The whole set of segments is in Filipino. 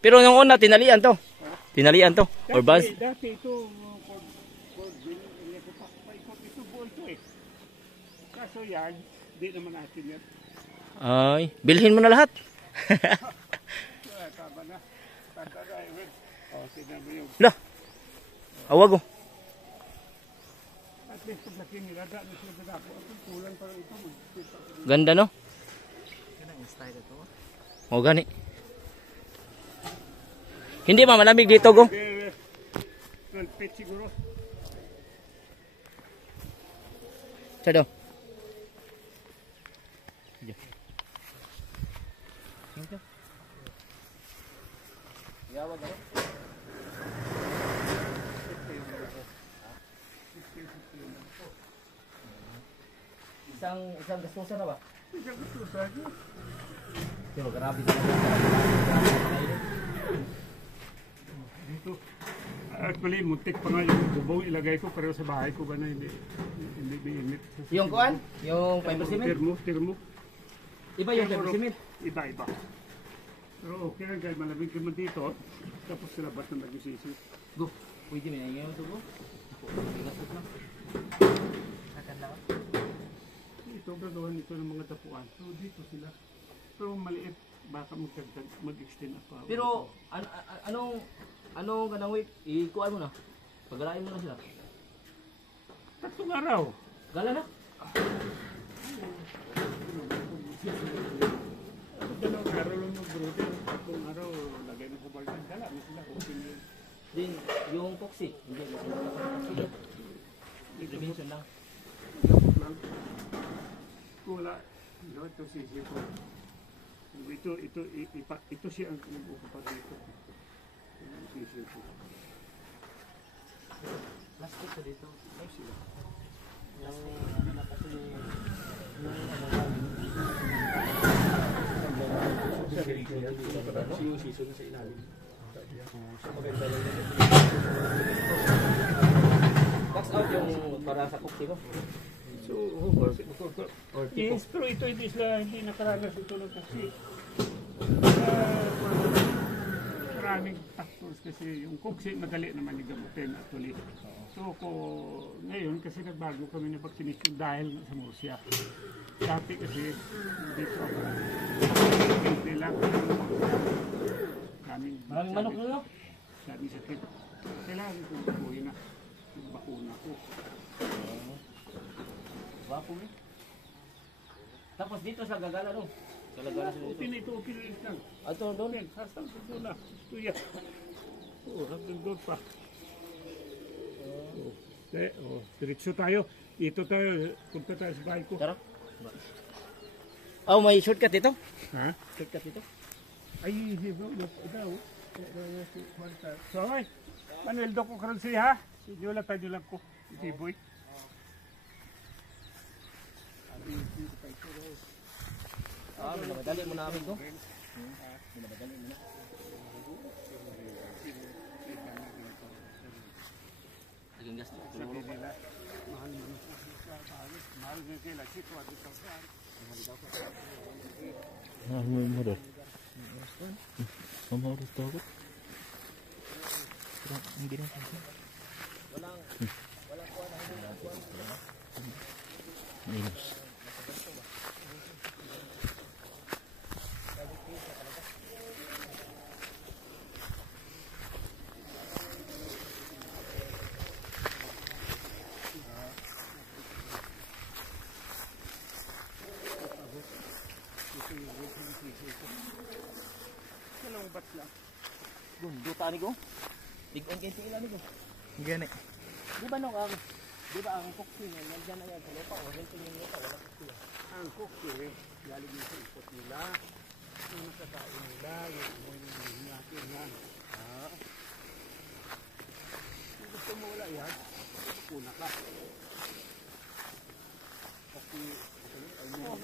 Pero nung una, tinalian to. Tinalian to. Or bus. Dati ito, ito buo ito eh. Kaso yan, di naman natin yan. Ay, bilhin mo na lahat. Tama na. Tanda na eh. O, tignan mo yung... Lah, awag oh. At least pag nila, dami sila dadapo. At kulang pa ito. Ganda no? Yan ang style ito. O gani. Hindi ba malamig dito go? 12 feet siguro. Sado. Isang gastusan na ba? Isang gastusan. Pero grabe. Dito. Actually, muntik pa nga yung bubong ilagay ko pero sa bahay ko ba na hindi biinit. Yung kuan? Yung fiber cement? Termo. Iba yung fiber cement? Iba. Pero okay lang guys, malamig naman dito. Tapos sila ba't na nag-isisi? Go. Pwede mo na yung ito go. Gastos lang. Akan lang. Ito gagawa nito ng mga tapuan. So dito sila. Pero maliit. Baka mag-extend pa. Pero anong ganang week? Ikuan mo na. Pagalain mo na sila. 3 araw. Gala na? Dalawang araw lang mag-brooding. 3 araw, lagay na sa balkan. Dala mo sila. Din, yung poxy. Hindi mo sila poxy. Dimension lang. Wala. Ito sisi ko. Ito siya ang nag-upa dito. Sisi ko. Plastic ko dito. Ay sila. Siso na sa ilalim. Box out yung para sa poxy ko. So, yes, pero ito hindi sila hindi nakaranas ito ng kasi maraming factors kasi yung coxi madali naman yung gamutin actually. So, ngayon kasi nagbago kami na pagkinisyon dahil sa Murcia. Dati kasi dito hindi lang Maraming manok na no? Sabi sakit. Kailangan kong buhay na yung bakuna ko. Wapo eh. Tapos dito sa gagala no? Sa gagala sa dito. Pinito lang. Ato doon. Hastang dito na. Tuya. Oo, hanggang doon pa. Diretso tayo. Dito tayo. Punta tayo sa bahay ko. Tara. Oh, may shortcut dito? Ha? Shortcut dito? Ay, hindi bro. Ikaw. So, ay. Manuel do ko karon siya ha. Nyola tayo lang ko. Hindi boy. Minabadali mo na amin ko. Minabadali mo na. Naging gasto. Mahal din sila. Sito at ito. Mo doon. Mamahal ito ako. Hindi na ako. Walang kuha na. Minus. Dalawang bat lang. Gundo tani ko. Digon kay sila ni ko. Gani. Di ba no ang cooksie na nandiyan na yan sa lupa o ganito yung lupa wala cooksie. Ang cooksie, galing sa ipot nila. Yung nakakain nila, yung umuwi natin yan. Kung gusto mo wala yan, kuna ka. Kasi, ay mo.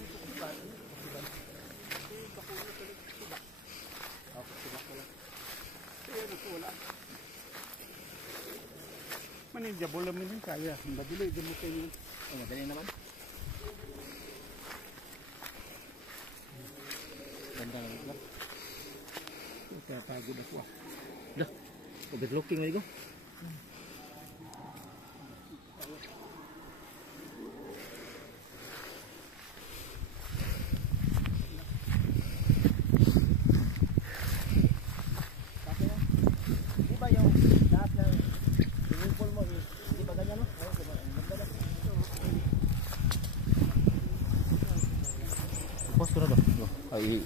Maninjabol naman yun kaya. Madali din mo kayo yun. Madali naman. Ganda naman ito. Napapagod ako. Dah, overlooking lagi ko. Di ba yung lahat ng swimming pool mo, di ba ganyan no? Post ko na ba? Ay,